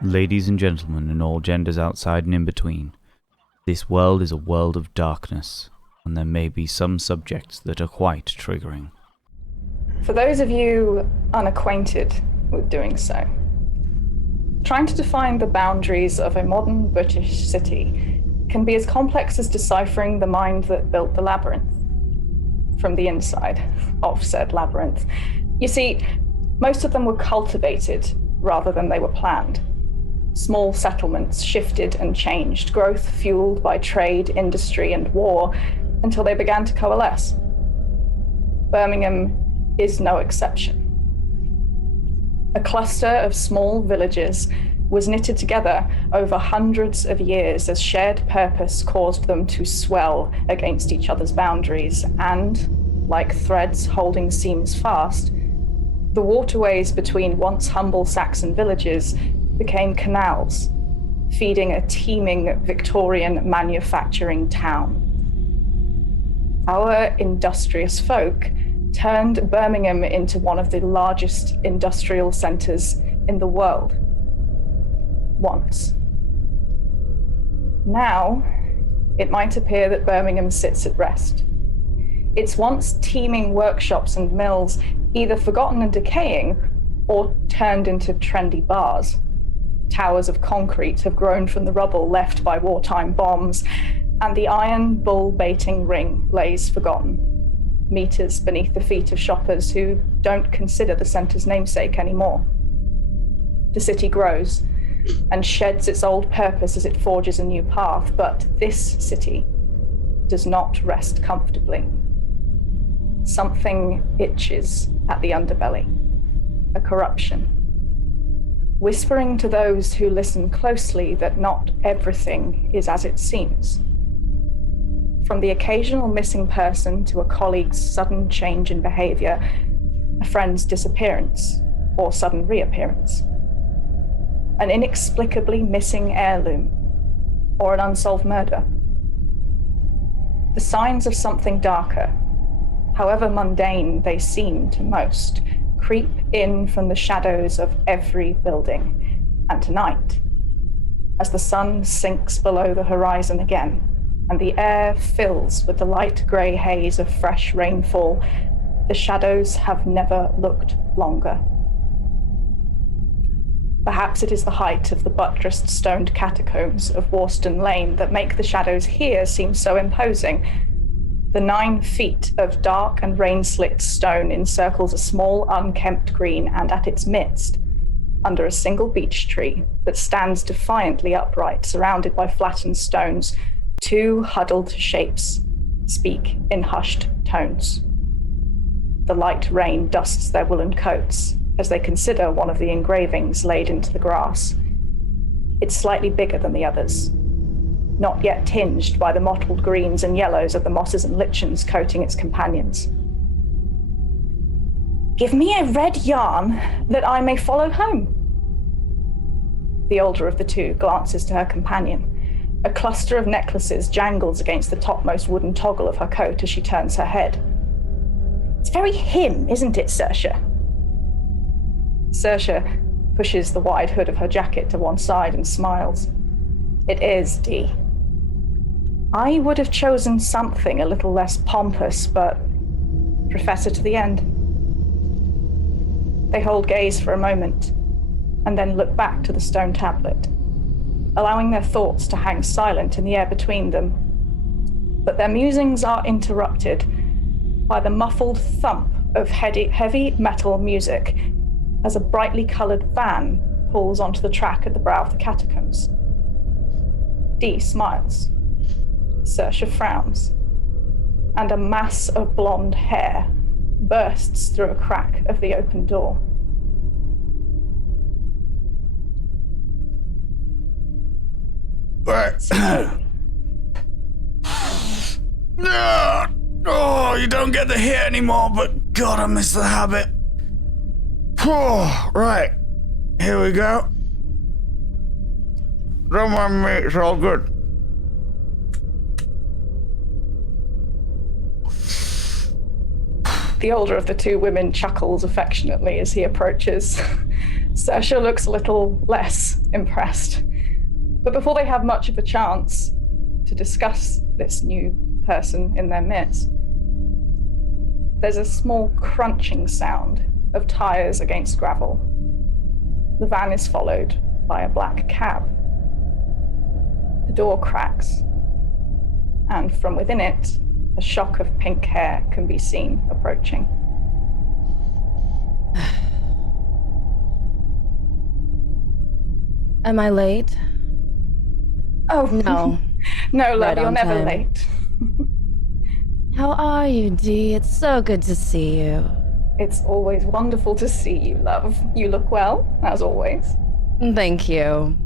Ladies and gentlemen, and all genders outside and in between, this world is a world of darkness, and there may be some subjects that are quite triggering. For those of you unacquainted with doing so, trying to define the boundaries of a modern British city can be as complex as deciphering the mind that built the labyrinth from the inside of said labyrinth. You see, most of them were cultivated rather than they were planned. Small settlements shifted and changed, growth fueled by trade, industry, and war, until they began to coalesce. Birmingham is no exception. A cluster of small villages was knitted together over hundreds of years as shared purpose caused them to swell against each other's boundaries, and, like threads holding seams fast, the waterways between once humble Saxon villages became canals, feeding a teeming Victorian manufacturing town. Our industrious folk turned Birmingham into one of the largest industrial centres in the world. Once. Now, it might appear that Birmingham sits at rest. Its once teeming workshops and mills either forgotten and decaying, or turned into trendy bars. Towers of concrete have grown from the rubble left by wartime bombs, and the iron bull-baiting ring lays forgotten, meters beneath the feet of shoppers who don't consider the centre's namesake anymore. The city grows and sheds its old purpose as it forges a new path, but this city does not rest comfortably. Something itches at the underbelly, a corruption, whispering to those who listen closely that not everything is as it seems. From the occasional missing person to a colleague's sudden change in behavior, a friend's disappearance or sudden reappearance, an inexplicably missing heirloom, or an unsolved murder. The signs of something darker, however mundane they seem to most, creep in from the shadows of every building. And tonight, as the sun sinks below the horizon again, and the air fills with the light grey haze of fresh rainfall, the shadows have never looked longer. Perhaps it is the height of the buttressed stoned catacombs of Worston Lane that make the shadows here seem so imposing. The 9 feet of dark and rain-slicked stone encircles a small, unkempt green, and at its midst, under a single beech tree that stands defiantly upright, surrounded by flattened stones, 2 huddled shapes speak in hushed tones. The light rain dusts their woolen coats as they consider one of the engravings laid into the grass. It's slightly bigger than the others, not yet tinged by the mottled greens and yellows of the mosses and lichens coating its companions. "Give me a red yarn that I may follow home." The older of the two glances to her companion. A cluster of necklaces jangles against the topmost wooden toggle of her coat as she turns her head. "It's very him, isn't it, Saoirse?" Saoirse pushes the wide hood of her jacket to one side and smiles. "It is, Dee. I would have chosen something a little less pompous, but Professor to the end." They hold gaze for a moment, and then look back to the stone tablet, allowing their thoughts to hang silent in the air between them. But their musings are interrupted by the muffled thump of heavy metal music as a brightly coloured van pulls onto the track at the brow of the catacombs. Dee smiles. Saoirse frowns. And a mass of blonde hair bursts through a crack of the open door. Oh, you don't get the hit anymore, but God, I miss the habit. Right, here we go. Don't mind me, it's all good. The older of the two women chuckles affectionately as he approaches. Saoirse looks a little less impressed. But before they have much of a chance to discuss this new person in their midst, there's a small crunching sound of tires against gravel. The van is followed by a black cab. The door cracks, and from within it, a shock of pink hair can be seen approaching. Am I late? Oh, No. no, love, Right you're on never time. late. How are you, Dee? It's so good to see you. It's always wonderful to see you, love. You look well, as always. Thank you.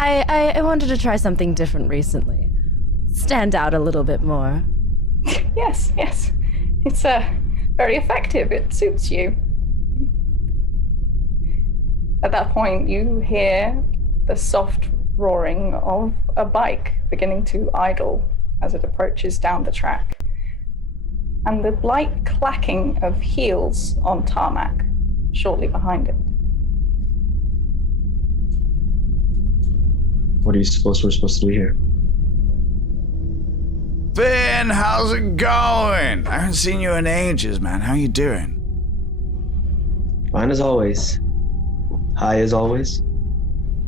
I wanted to try something different recently. Stand out a little bit more. Yes. It's very effective. It suits you. At that point, you hear the soft roaring of a bike beginning to idle as it approaches down the track, and the light clacking of heels on tarmac shortly behind it. What are you supposed we're supposed to do here? Finn, how's it going? I haven't seen you in ages, man. How you doing? Fine as always. High as always.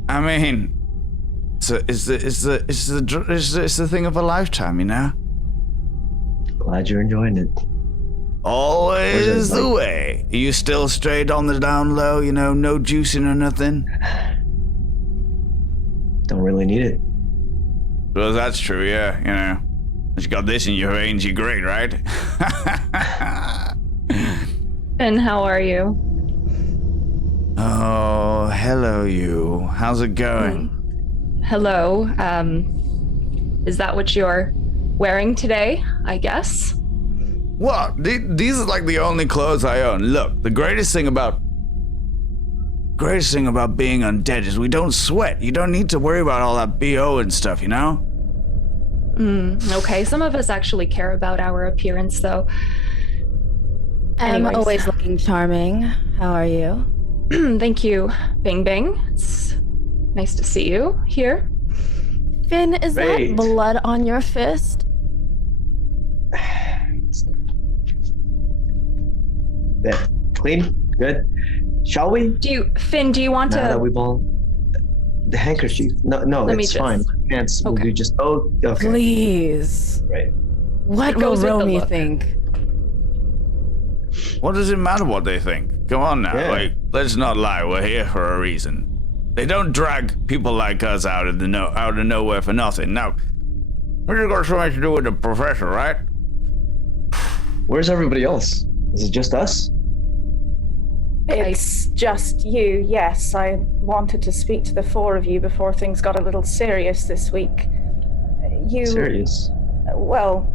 I mean, it's the thing of a lifetime, you know? Glad you're enjoying it. Always the way. Are you still straight on the down low, you know, no juicing or nothing? Don't really need it. Well, that's true, yeah, you know. You got this in your veins, you're great, right? And how are you? Oh, hello you. How's it going? Hello. Is that what you're wearing today, I guess? What? These are like the only clothes I own. Look, the greatest thing about being undead is we don't sweat. You don't need to worry about all that BO and stuff, you know? Okay, some of us actually care about our appearance, though. I'm Anyways. always looking charming. How are you? Thank you, Bing Bing. It's nice to see you here. Finn, is Wait. that blood on your fist? That clean? Good? Shall we? Finn, do you want Now that to... we've all... The handkerchief. No, Let me it's just- fine. Pants will Okay. do just... Oh, okay. Please. Right. What It will goes with the Romy look. think? What does it matter what they think? Come on now, Yeah. like, let's not lie, we're here for a reason. They don't drag people like us out of nowhere for nothing. Now, we just got so much to do with the professor, right? Where's everybody else? Is it just us? It's just you, yes. I wanted to speak to the four of you before things got a little serious this week. You... Serious? Well,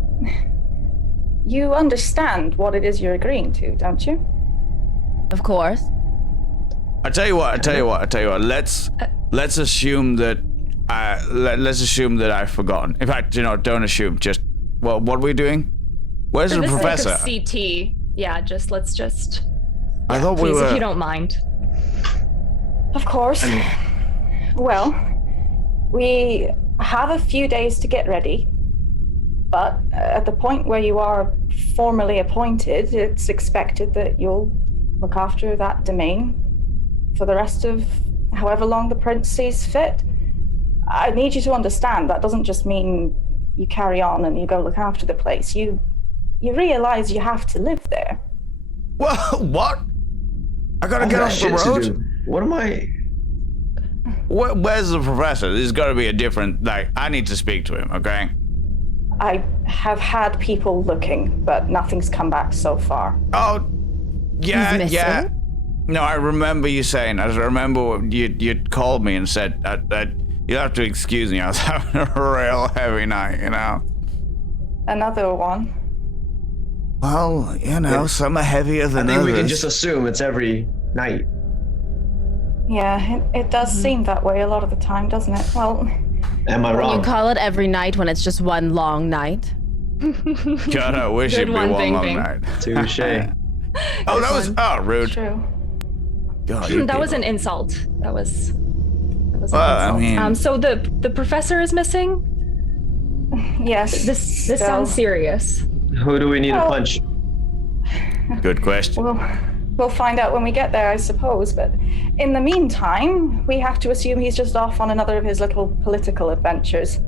you understand what it is you're agreeing to, don't you? Of course. I tell you what. Let's assume that let's assume that I've forgotten. In fact, you know, don't assume. Just what are we doing? Where's the For the professor? sake of CT, yeah, let's just... I thought we Please, were. if you don't mind. Of course. Well, we have a few days to get ready, but at the point where you are formally appointed, it's expected that you'll look after that domain for the rest of however long the prince sees fit. I need you to understand that doesn't just mean you carry on and you go look after the place. You realize you have to live there. Well, what? I gotta get All off that the shit to road. do. What am I... where's the professor? There's got to be a different. Like, I need to speak to him. Okay. I have had people looking, but nothing's come back so far. Oh, yeah, He's yeah. missing? No, I remember you saying. I remember you called me and said that you'll have to excuse me. I was having a real heavy night, you know. Another one. Well, you know, some are heavier I than think others. we can just assume it's every night. Yeah, it does seem that way a lot of the time, doesn't it? Well, Am I You wrong? call it every night when it's just one long night. God, I wish Good it'd be one, one Bing long Bing. night. Touche. Oh, that was rude. true. God, you That was people. an insult. That was an Well, I insult. mean- So the professor is missing? Yes. This so- sounds serious. Who do we need to Well- punch? Good question. We'll find out when we get there, I suppose. But in the meantime, we have to assume he's just off on another of his little political adventures.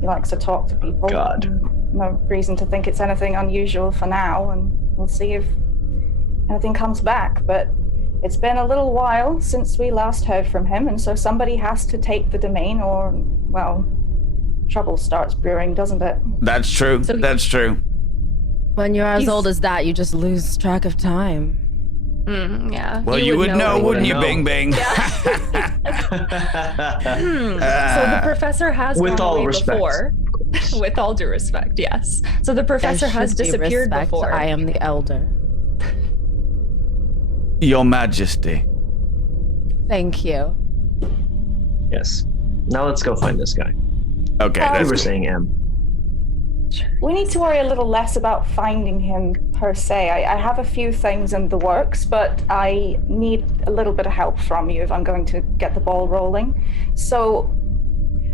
He likes to talk to people. God. No reason to think it's anything unusual for now, and we'll see if anything comes back. But it's been a little while since we last heard from him, and so somebody has to take the domain, or, well, trouble starts brewing, doesn't it? That's true. So- That's true. When you're as He's- old as that, you just lose track of time. Yeah. Well, you would know, wouldn't you, know. Bing Bing? So the professor has With gone all away respect. before. With all due respect, yes. So the There professor has should be disappeared respect. before. I am the elder. Your Majesty. Thank you. Yes. Now let's go find this guy. Okay, Oh. We that's were saying M. We need to worry a little less about finding him per se. I have a few things in the works, but I need a little bit of help from you if I'm going to get the ball rolling. So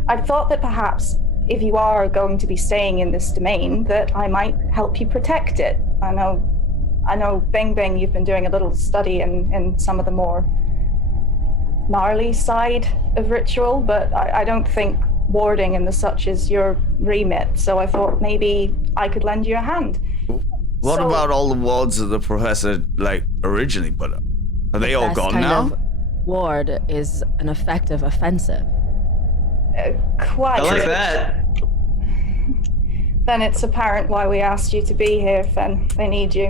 I thought that perhaps if you are going to be staying in this domain, that I might help you protect it. I know, Bing Bing, you've been doing a little study in some of the more gnarly side of ritual, but I don't think warding and the such is your remit, so I thought maybe I could lend you a hand. What So- about all the wards that the professor originally put up? Are they all Best gone kind now? of ward is an effective offensive. Quite. I like that. Then it's apparent why we asked you to be here, Fen. They need you.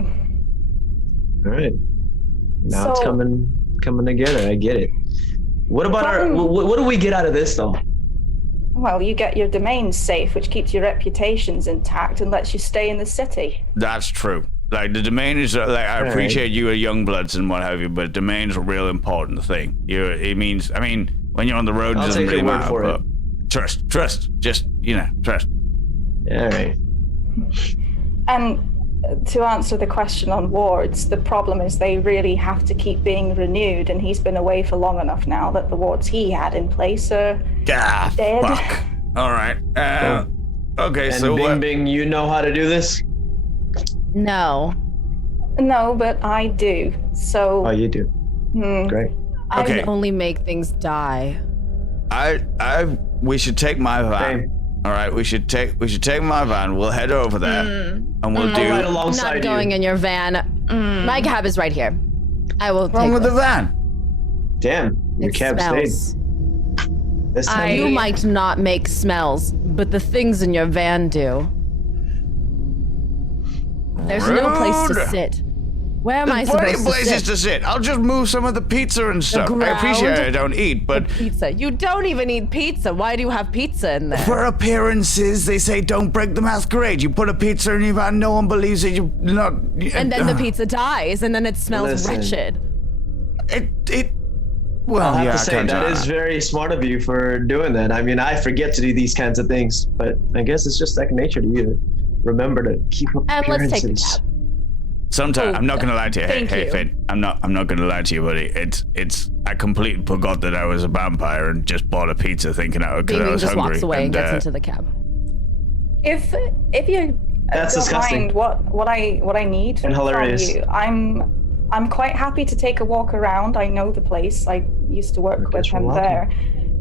All right. Now it's So- coming together. I get it. What about our? What do we get out of this though? Well, you get your domain safe, which keeps your reputations intact and lets you stay in the city. That's true. Like, the domain is, I right. appreciate you are young bloods and what have you, but domain's a real important thing. It means, when you're on the road, it I'll doesn't take really your word matter, for but trust, just, trust. All right. And to answer the question on wards, the problem is they really have to keep being renewed, and he's been away for long enough now that the wards he had in place are Ah, dead. fuck. All right. Okay, And so Bing what? Bing, you know how to do this? No. No, but I do. So Oh, you do. Great. I Okay. can only make things die. We should take my van. Same. All right, we should take my van. We'll head over there, and we'll do. Right I'm alongside not going you. in your van. My cab is right here. I will What's wrong take with the this. van? Damn, your It cab smells. stayed. This time You might not make smells, but the things in your van do. There's no place to Rude. sit. Where am I There's plenty of supposed to places sit? to sit. I'll just move some of the pizza and stuff. I appreciate ground? I don't eat, but Pizza. You don't even eat pizza. Why do you have pizza in there? for appearances, they say don't break the masquerade. You put a pizza in your van, no one believes it. You not. And then the pizza dies, and then it smells Listen. wretched. It. Well, I'll have yeah, to I say can't that do is very smart of you for doing that. I mean, I forget to do these kinds of things, but I guess it's just second nature to you to remember to keep up And let's appearances. take the cab. Sometimes I'm not gonna lie to you. Thank Hey, you. Finn. I'm not gonna lie to you, buddy. It's. I completely forgot that I was a vampire and just bought a pizza thinking because I Baby was just hungry. walks away and gets uh, into the cab. If you That's don't disgusting. mind what I need And hilarious. from you, I'm quite happy to take a walk around. I know the place. I used to work with guess you're him welcome. there.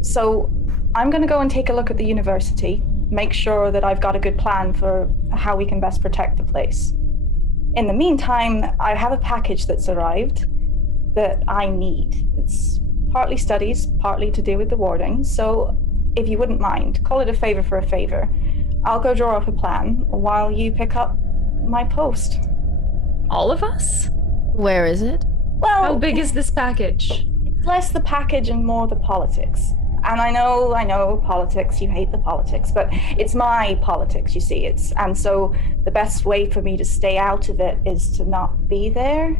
So I'm going to go and take a look at the university, make sure that I've got a good plan for how we can best protect the place. In the meantime, I have a package that's arrived that I need. It's partly studies, partly to do with the warding. So if you wouldn't mind, call it a favor for a favor. I'll go draw up a plan while you pick up my post. All of us? Where is it? Well, How big is this package? it's less the package and more the politics. And I know politics, you hate the politics, but it's my politics, you see. And so the best way for me to stay out of it is to not be there.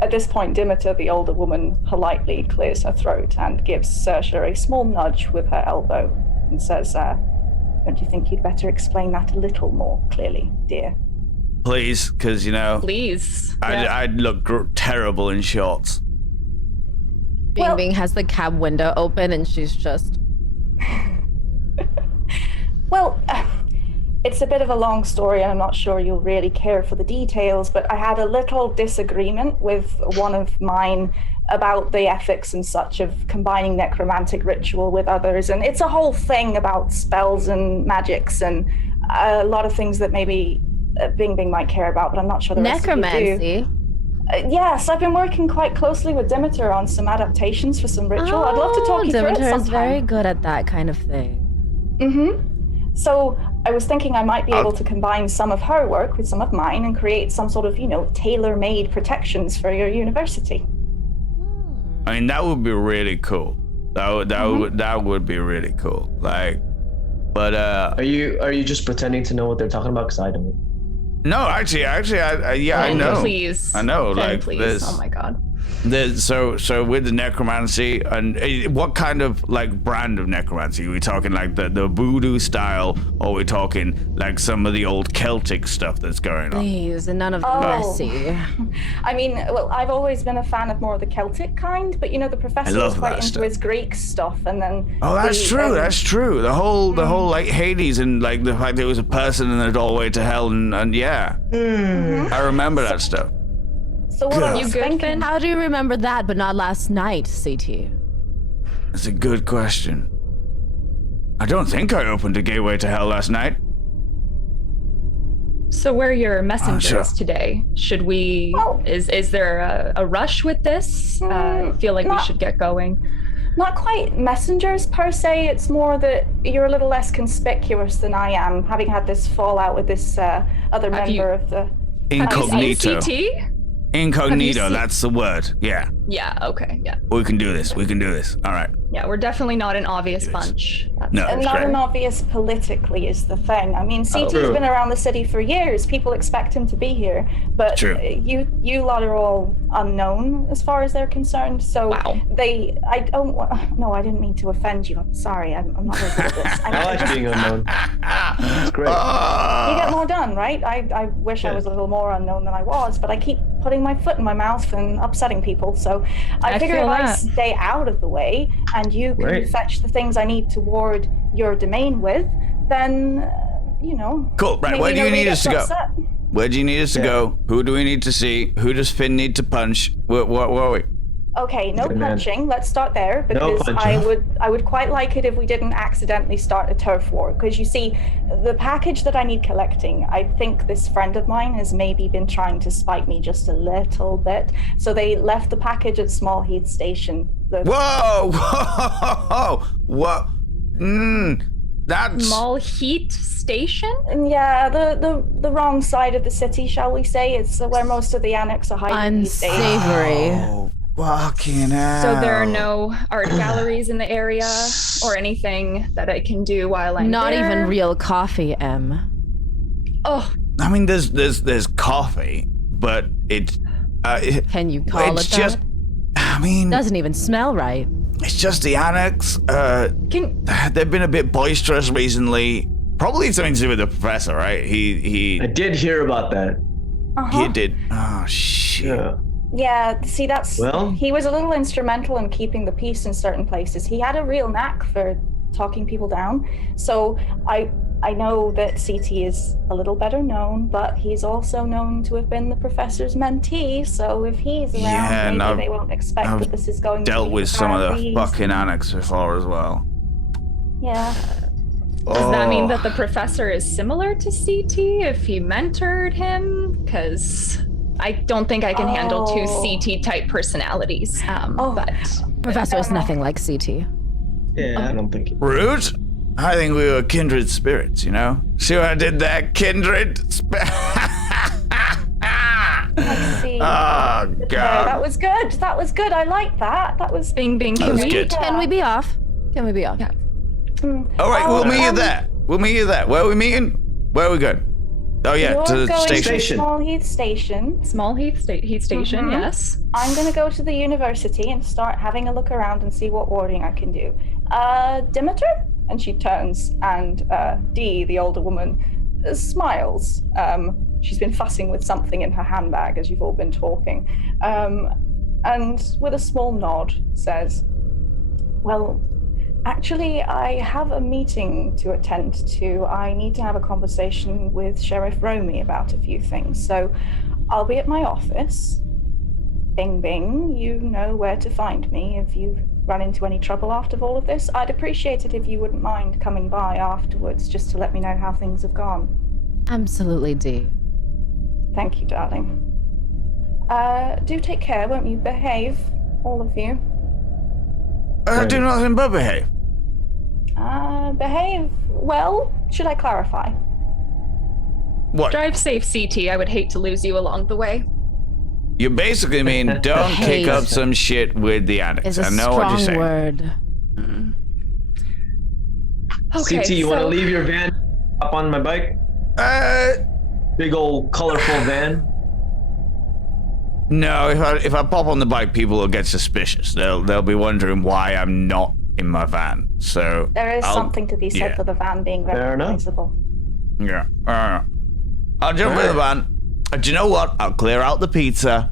At this point, Dimitar, the older woman, politely clears her throat and gives Saoirse a small nudge with her elbow and says, don't you think you'd better explain that a little more clearly, dear? Please, because, Please. I'd look terrible in shorts. Bing Well- Bing has the cab window open and she's just... Well, it's a bit of a long story, and I'm not sure you'll really care for the details, but I had a little disagreement with one of mine about the ethics and such of combining necromantic ritual with others, and it's a whole thing about spells and magics and a lot of things that maybe Bing Bing might care about, but I'm not sure the rest of you do. Necromancy. Yes, I've been working quite closely with Dimitar on some adaptations for some ritual. I'd love to talk you through it Dimitar sometime. is very good at that kind of thing. Mm-hmm. So I was thinking I might be able to combine some of her work with some of mine and create some sort of, tailor-made protections for your university. I mean, that would be really cool. That would be really cool. But Are you just pretending to know what they're talking about? Because I don't. no, actually, I know. Please. I know, Fen, please. this. Oh my god. So with the necromancy, and what kind of brand of necromancy? Are we talking the voodoo style, or are we talking some of the old Celtic stuff that's going on? Please, and none of the Oh. messy. I mean, well, I've always been a fan of more of the Celtic kind, but the professor love was quite that into stuff. his Greek stuff, and then... Oh, that's the, true. That's true. The whole Hades and the fact that it was a person in the doorway to hell, and yeah, I remember that stuff. So what I God. was You good, thinking... Finn? How do you remember that, but not last night, CT? That's a good question. I don't think I opened a gateway to hell last night. So we're your messengers sure. today. Should we? Well- Is there a rush with this? I feel like we not- should get going. Not quite messengers per se, it's more that you're a little less conspicuous than I am, having had this fallout with this other Have you- member of the... Incognito. CT? Incognito, seen- that's the word. Yeah. Yeah. Okay. Yeah. We can do this. All right. Yeah. We're definitely not an obvious bunch. That's No. And That's not right. an obvious politically is the thing. I mean, CT's True. been around the city for years. People expect him to be here, but True. You lot are all unknown as far as they're concerned. So Wow. No, I didn't mean to offend you. I'm sorry. I'm not very good at this. I like being unknown. It's great. Oh. You get more done, right? I wish I Yeah. was a little more unknown than I was, but I keep putting my foot in my mouth and upsetting people. So I I figure feel if I that. stay out of the way and you can Right. fetch the things I need to ward your domain with, then, Cool. Right. maybe Where do you nobody need us to gets go? upset. Where do you need us to Yeah. go? Who do we need to see? Who does Finn need to punch? Where are we? Okay, no Good man. punching. Let's start there because punching. I would quite like it if we didn't accidentally start a turf war. Because you see, the package that I need collecting, I think this friend of mine has maybe been trying to spite me just a little bit. So they left the package at Small Heath Station. Whoa! Whoa! What? That's Small Heat Station? Yeah, the wrong side of the city, shall we say? It's where most of the annex are hiding these days. Unsavory. Oh, fucking hell. So there are no art galleries in the area or anything that I can do while I'm Not there? even real coffee, M. Oh, I mean, there's coffee, but it's Can you call it's it that? just. I mean, Doesn't even smell right. it's just the annex. can They've been a bit boisterous recently. Probably something to do with the professor, right? He I did hear about that. he did. Oh shit. Yeah. Yeah, see, Well- he was a little instrumental in keeping the peace in certain places. He had a real knack for talking people down. So I know that CT is a little better known, but he's also known to have been the professor's mentee. So if he's around, Yeah, and maybe they won't expect I've that this is going to Dealt be with some of the parties. fucking annex before as well. Yeah. Does that mean Oh. that the professor is similar to CT if he mentored him? Because I don't think I can handle two Oh. CT type personalities. Oh. But Professor is nothing like CT. Yeah, I don't think it. Rude? I think we were kindred spirits, you know? See what I did there? Kindred Let's see. Oh, No, God. that was good. That was good. I like that. That was Bing, bing. That was good. Can we be off? Can we be off? Yeah. All right, we'll meet you there. We'll meet you there. Where are we meeting? Where are we going? Oh, yeah, You're to the going station. to Small Heath Station. Small Heath Station, yes. I'm going to go to the university and start having a look around and see what warding I can do. Demeter? And she turns, and Dee, the older woman, smiles. She's been fussing with something in her handbag as you've all been talking. And with a small nod, says, well, actually, I have a meeting to attend to. I need to have a conversation with Sheriff Romy about a few things. So I'll be at my office. Bing, bing. You know where to find me if you run into any trouble after all of this. I'd appreciate it if you wouldn't mind coming by afterwards just to let me know how things have gone. Absolutely, Dee. Thank you, darling. Do take care, won't you? Behave, all of you. I do nothing but behave. Behave well? Should I clarify? What? Drive safe, CT. I would hate to lose you along the way. You basically mean don't kick Behave. up some shit with the Is addicts. a I know what you're strong saying. word. Okay, CT, you want to so- leave your van up on my bike? Big old colorful van. No, if I pop on the bike, people will get suspicious. They'll be wondering why I'm not in my van. So There is I'll- something to be said yeah. for the van being Fair enough. recognizable. Yeah. I'll jump in the van. Do you know what? I'll clear out the pizza.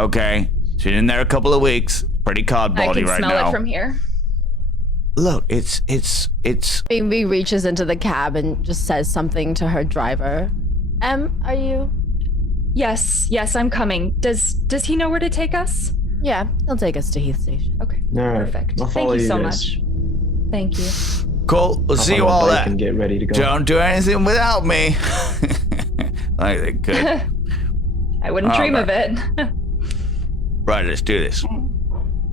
Okay. She's in there a couple of weeks. Pretty I cardboardy can right smell now. it from here. Look, it's. Bing Bing reaches into the cab and just says something to her driver. Are you? Yes, I'm coming. Does he know where to take us? Yeah, he'll take us to Heath Station. Okay, All right. perfect. I'll Thank follow you so guys. much. Thank you. Cool. We'll see Hop you on my all bike there. and get ready to go. Don't do anything without me. Like they could. I wouldn't Oh, dream okay. of it. Right, let's do this.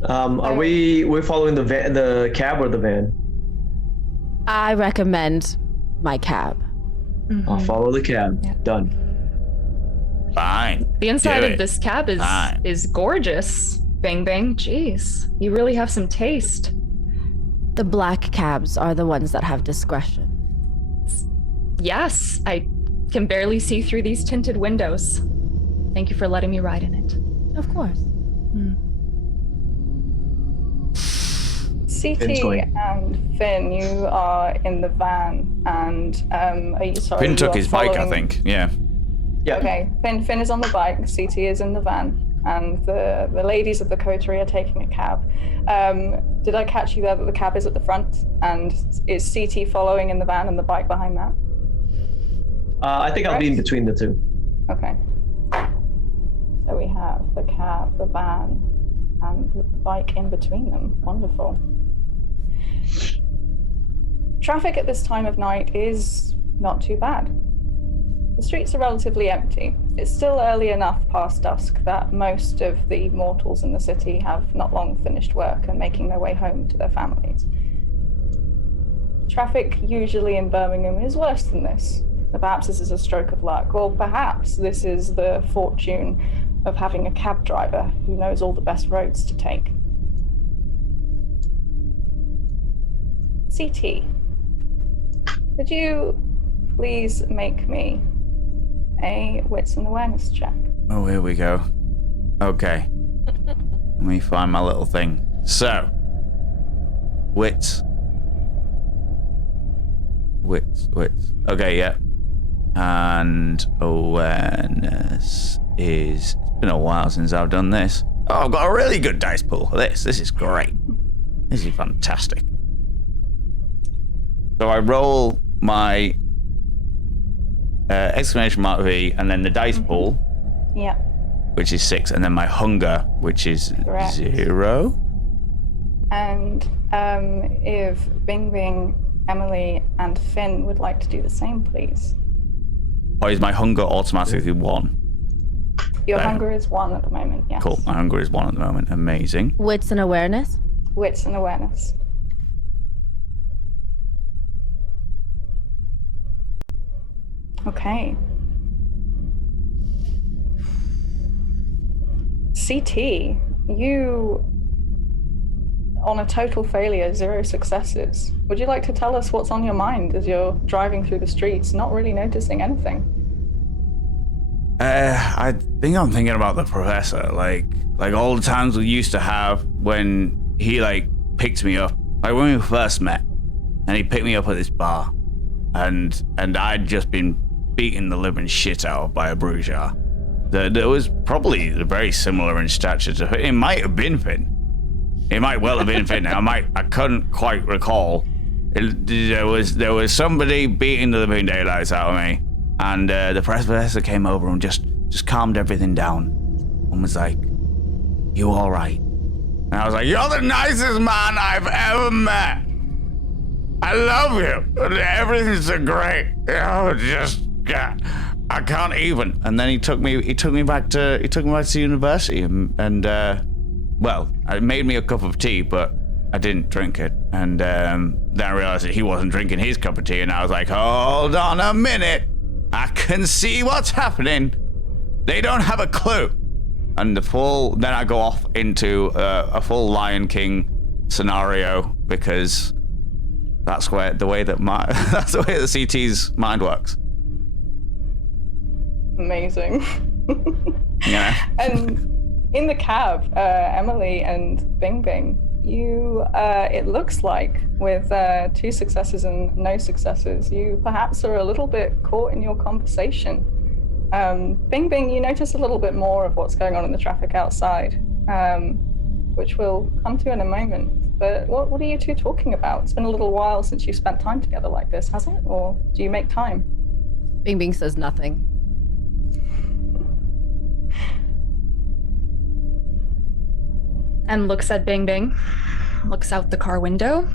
Are we following the cab or the van? I recommend my cab. I'll follow the cab. Yeah. Done. Fine. The inside Do of it. this cab Fine. is gorgeous. Bang bang. Jeez, you really have some taste. The black cabs are the ones that have discretion. Yes, I can barely see through these tinted windows. Thank you for letting me ride in it. Of course. CT Finn's going. and Finn, you are in the van, and are you sorry? Finn you took are his bike, I following- think. Yeah. Yeah. Okay, Finn is on the bike, CT is in the van, and the ladies of the Coterie are taking a cab. Did I catch you there that the cab is at the front, and is CT following in the van and the bike behind that? I think I'll be in between the two. Okay. So we have the cab, the van, and the bike in between them. Wonderful. Traffic at this time of night is not too bad. The streets are relatively empty. It's still early enough past dusk that most of the mortals in the city have not long finished work and making their way home to their families. Traffic usually in Birmingham is worse than this. Perhaps this is a stroke of luck, or perhaps this is the fortune of having a cab driver who knows all the best roads to take. CT, could you please make me a wits and awareness check? Oh, here we go. Okay. Let me find my little thing. So, wits. Okay, yeah. And awareness is... It's been a while since I've done this. Oh, I've got a really good dice pool for this. This is great. This is fantastic. So I roll my exclamation mark V and then the dice pool, Yeah. which is 6, and then my hunger, which is Correct. 0. And if Bing Bing, Emily, and Finn would like to do the same, please. Or is my hunger automatically 1? Your There. hunger is 1 at the moment, yes. Cool. My hunger is 1 at the moment. Amazing. Wits and awareness? Wits and awareness. Okay. CT, you on a total failure, 0 successes. Would you like to tell us what's on your mind as you're driving through the streets, not really noticing anything? I think I'm thinking about the professor, like all the times we used to have when he picked me up, like when we first met, and he picked me up at this bar, and I'd just been beaten the living shit out by a bourgeois. That was probably very similar in stature to Finn. It might have been Finn. It might well have been Finn. I couldn't quite recall. There was somebody beating the living daylights out of me, and the professor came over and just calmed everything down, and was like, "You all right?" And I was like, "You're the nicest man I've ever met. I love you. Everything's so great. I can't even." And then he took me back to university, and well, it made me a cup of tea, but I didn't drink it. And then I realized that he wasn't drinking his cup of tea, and I was like, "Hold on a minute. I can see what's happening. They don't have a clue." And then I go off into a full Lion King scenario, because that's the way that CT's mind works. Amazing. Yeah. And in the cab, Emily and Bing Bing, you, it looks like with 2 successes and no successes, you perhaps are a little bit caught in your conversation. Bing Bing, you notice a little bit more of what's going on in the traffic outside, which we'll come to in a moment. But what are you two talking about? It's been a little while since you've spent time together like this, hasn't it? Or do you make time? Bing Bing says nothing. And looks at Bing Bing, looks out the car window,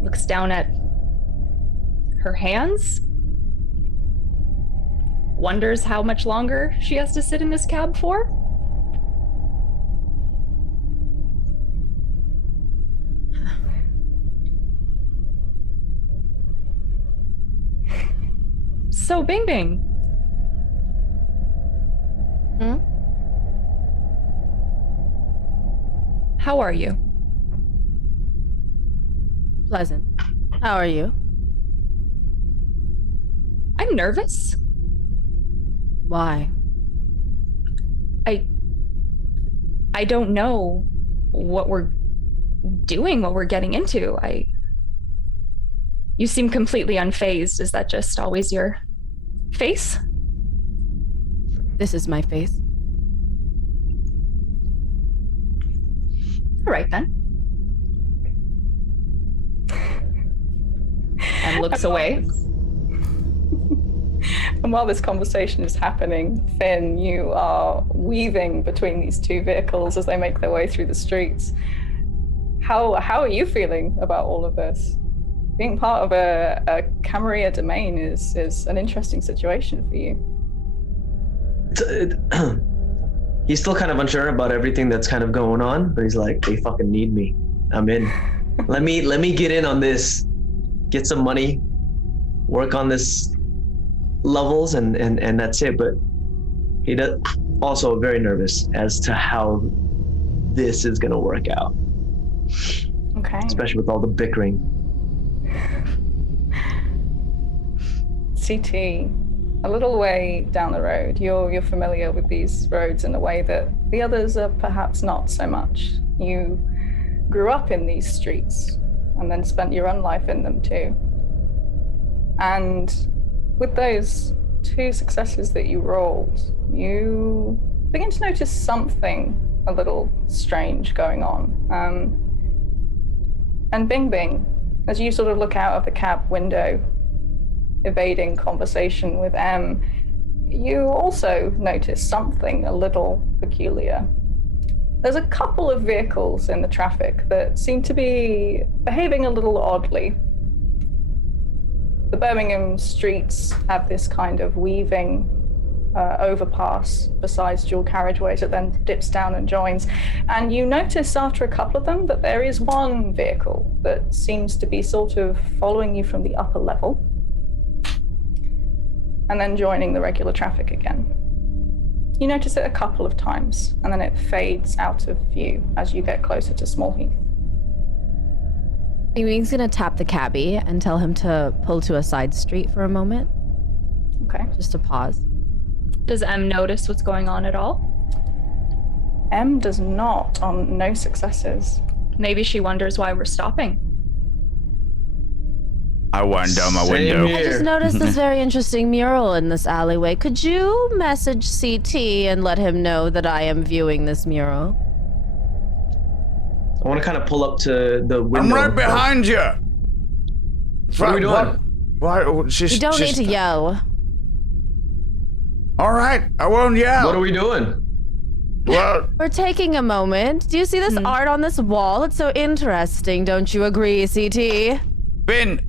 looks down at her hands, wonders how much longer she has to sit in this cab for. So, Bing Bing. Hmm? How are you? Pleasant. How are you? I'm nervous. Why? I don't know what we're doing, what we're getting into. You seem completely unfazed. Is that just always your face? This is my face. All right, then. And looks away. And while this conversation is happening, Finn, you are weaving between these 2 vehicles as they make their way through the streets. How are you feeling about all of this? Being part of a Camarilla domain is an interesting situation for you. He's still kind of unsure about everything that's kind of going on, but he's like, "They fucking need me. I'm in. Let me get in on this, get some money, work on this levels, and that's it." But he does also very nervous as to how this is gonna work out. Okay. Especially with all the bickering. CT, a little way down the road, you're familiar with these roads in a way that the others are perhaps not so much. You grew up in these streets and then spent your own life in them too. And with those 2 successes that you rolled, you begin to notice something a little strange going on. And Bing Bing, as you sort of look out of the cab window, evading conversation with M, you also notice something a little peculiar. There's a couple of vehicles in the traffic that seem to be behaving a little oddly. The Birmingham streets have this kind of weaving overpass besides dual carriageways that then dips down and joins. And you notice after a couple of them that there is one vehicle that seems to be sort of following you from the upper level and then joining the regular traffic again. You notice it a couple of times, and then it fades out of view as you get closer to Small Heath. Amy's gonna tap the cabbie and tell him to pull to a side street for a moment. Okay. Just to pause. Does M notice what's going on at all? M does not, on no successes. Maybe she wonders why we're stopping. I wind down my Same window. here. I just noticed this very interesting mural in this alleyway. Could you message CT and let him know that I am viewing this mural? I want to kind of pull up to the window. I'm right behind you. What are we doing? Why? You don't need to yell. All right, I won't yell. What are we doing? Well, We're taking a moment. Do you see this art on this wall? It's so interesting. Don't you agree, CT? Finn,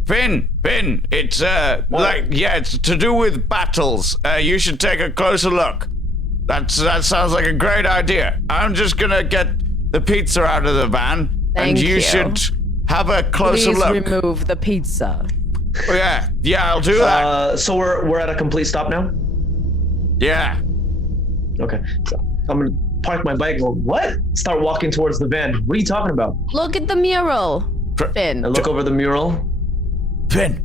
it's it's to do with battles. You should take a closer look. That sounds like a great idea. I'm just gonna get the pizza out of the van, Thank and you you. should have a closer Please look. remove the pizza. Oh, yeah, I'll do that. So we're at a complete stop now? Yeah. Okay. So I'm gonna park my bike and go, what? Start walking towards the van. What are you talking about? Look at the mural, Finn. I look over the mural. Finn.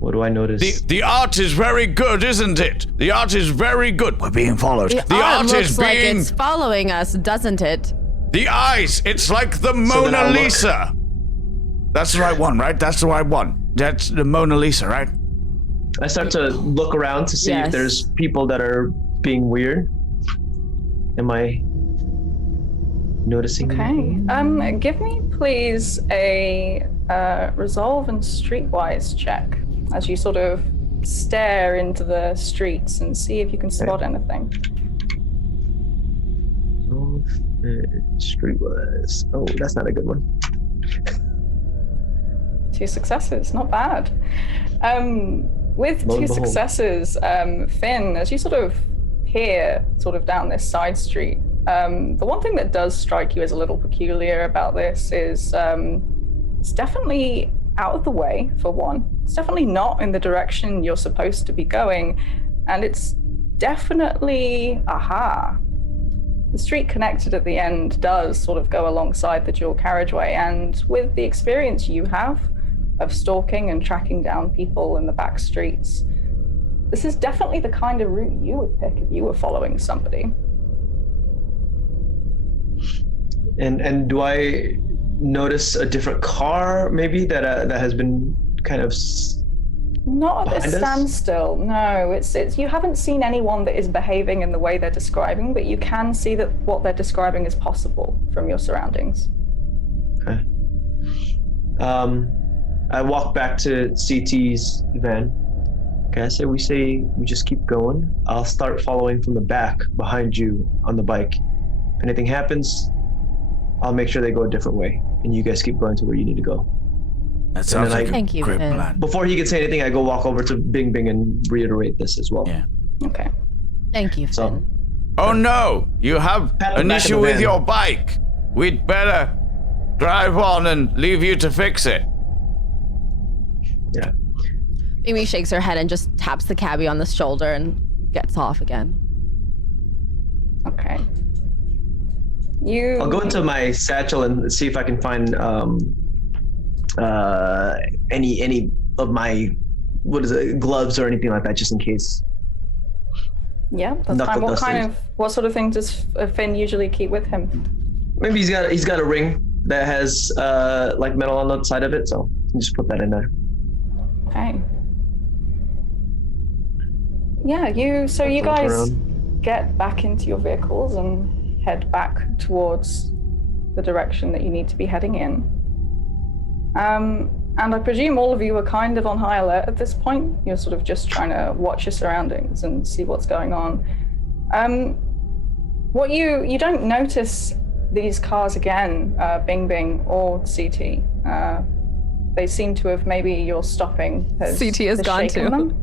What do I notice? The art is very good, isn't it? The art is very good. We're being followed. The art looks like it's following us, doesn't it? The eyes. It's like the then Mona I'll look. Lisa. That's the right one, right? That's the right one. That's the Mona Lisa, right? I start to look around to see Yes. if there's people that are being weird. Am I noticing? Okay. Give me please a resolve and streetwise check as you sort of stare into the streets and see if you can spot anything. Streetwise. Oh, that's not a good one. 2 successes, not bad. With Lo 2 and behold. successes, Finn, as you sort of peer sort of down this side street, the one thing that does strike you as a little peculiar about this is it's definitely out of the way, for one. It's definitely not in the direction you're supposed to be going, and it's definitely, the street connected at the end does sort of go alongside the dual carriageway, and with the experience you have of stalking and tracking down people in the back streets, this is definitely the kind of route you would pick if you were following somebody. And do I notice a different car maybe that has been kind of Not at this behind us? standstill, no. It's you haven't seen anyone that is behaving in the way they're describing, but you can see that what they're describing is possible from your surroundings. Okay. I walk back to CT's van. Okay, I say we just keep going. I'll start following from the back behind you on the bike. If anything happens, I'll make sure they go a different way, and you guys keep going to where you need to go. That sounds like Thank a you, great Finn. plan. Before he can say anything, I go walk over to Bing Bing and reiterate this as well. Yeah. Okay. Thank you, So Finn. Oh no, you have Pat the an back of issue the with van. your bike. We'd better drive on and leave you to fix it. yeah. Amy shakes her head and just taps the cabbie on the shoulder and gets off again. Okay. I'll go into my satchel and see if I can find any of my gloves or anything like that, just in case. Yeah, that's fine. Knuckle What sort of things does Finn usually keep with him? Maybe he's got a ring that has like metal on the side of it, so you just put that in there. Okay. Yeah, you guys around. get back into your vehicles and head back towards the direction that you need to be heading in. And I presume all of you are kind of on high alert at this point. You're sort of just trying to watch your surroundings and see what's going on. What you don't notice these cars again, Bing Bing or CT. They seem to have, maybe your stopping has CT has gone shaken too. them.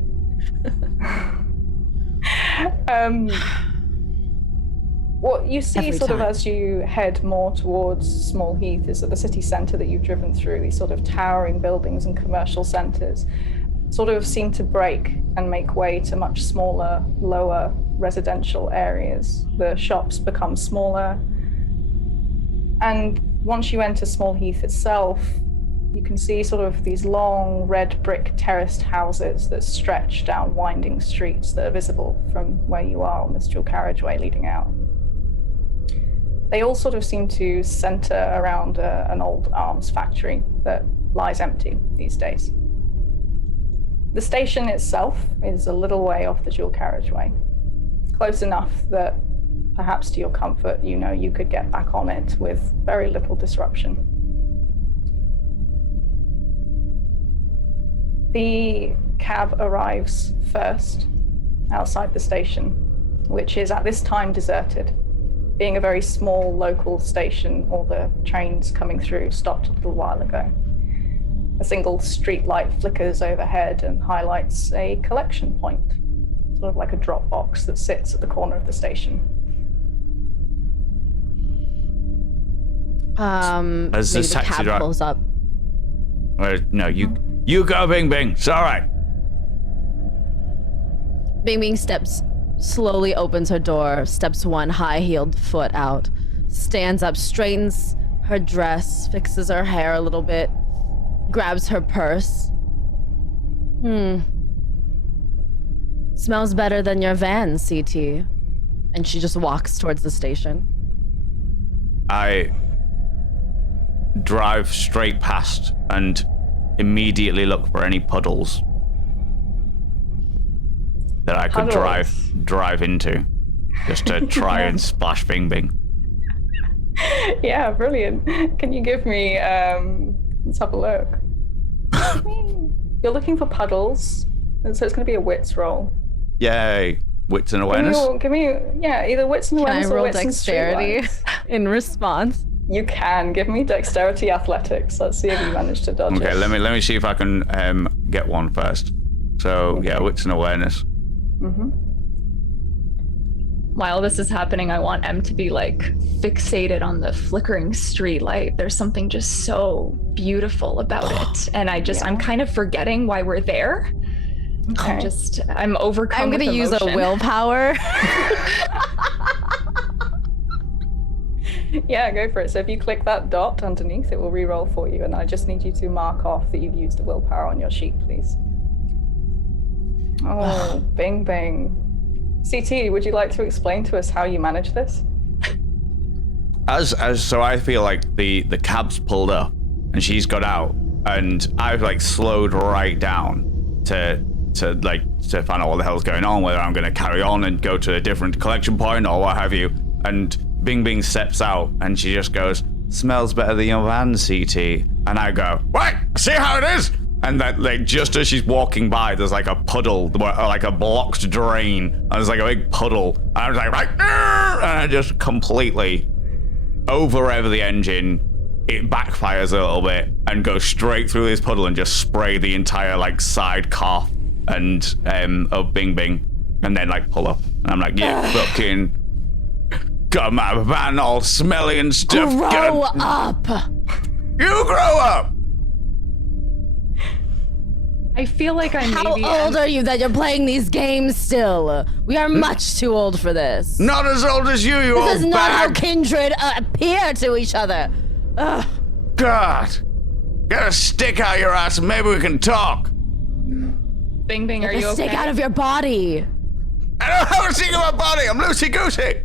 What you see Every sort of time. as you head more towards Small Heath is that the city centre that you've driven through, these sort of towering buildings and commercial centres, sort of seem to break and make way to much smaller, lower residential areas. The shops become smaller. And once you enter Small Heath itself, you can see sort of these long red brick terraced houses that stretch down winding streets that are visible from where you are on this dual carriageway leading out. They all sort of seem to center around an old arms factory that lies empty these days. The station itself is a little way off the dual carriageway, close enough that perhaps to your comfort, you know you could get back on it with very little disruption. The cab arrives first outside the station, which is at this time deserted. Being a very small local station, all the trains coming through stopped a little while ago. A single street light flickers overhead and highlights a collection point, sort of like a drop box that sits at the corner of the station. As Maybe this the taxi cab driver- pulls up. No, you go, Bing Bing. It's all right. Bing Bing slowly opens her door, steps one high-heeled foot out, stands up, straightens her dress, fixes her hair a little bit, grabs her purse. Smells better than your van, CT. And she just walks towards the station. I drive straight past and immediately look for any puddles that I could Puddles? drive into, just to try and splash Bing Bing. Yeah, brilliant. Can you give me, let's have a look. You're looking for puddles, and so it's going to be a wits roll. Yay! Wits and awareness. Give me, either wits and Can I awareness or roll wits and dexterity streetlights. in response? You can. Give me dexterity athletics. Let's see if you manage to dodge Okay, it. let me see if I can get one first. So yeah, wits and awareness. Mm-hmm. While this is happening, I want M to be like fixated on the flickering street light. There's something just so beautiful about it. And I'm kind of forgetting why we're there. Okay. I'm overcome. I'm gonna with use a emotion. willpower. Yeah, go for it. So if you click that dot underneath, it will re-roll for you. And I just need you to mark off that you've used a willpower on your sheet, please. Oh, Bing Bing. CT, would you like to explain to us how you manage this? So I feel like the cab's pulled up and she's got out and I've like slowed right down to find out what the hell's going on, whether I'm gonna carry on and go to a different collection point or what have you. And Bing Bing steps out and she just goes, "Smells better than your van, CT." And I go, "What? See how it is?" And that, like, just as she's walking by, there's like a puddle, like a blocked drain, and there's like a big puddle. And I was like, right, and I just completely over-rev the engine. It backfires a little bit and goes straight through this puddle and just spray the entire like side car and of Bing Bing, and then like pull up. And I'm like, yeah, fucking got my van all smelly and stuff. Grow up! You grow up! I feel like I How maybe old are you that you're playing these games still? We are much too old for this. Not as old as you This old is not how bag. kindred appear to each other. Ugh. God. Get a stick out your ass and maybe we can talk. Bing Bing, are you okay? Stick out of your body. I don't have a stick in my body. I'm loosey-goosey.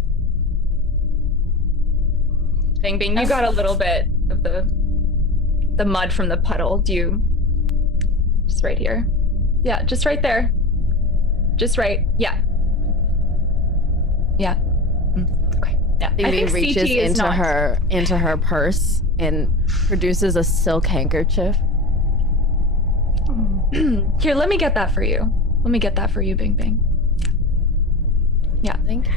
Bing Bing, you got a little bit of the mud from the puddle. Do you? Just right here. Yeah, just right there. Just right. Yeah. Yeah. Okay. Yeah. I Amy think reaches CT is into her purse and produces a silk handkerchief. Here, let me get that for you. Let me get that for you, Bing Bing. Yeah. Thank you.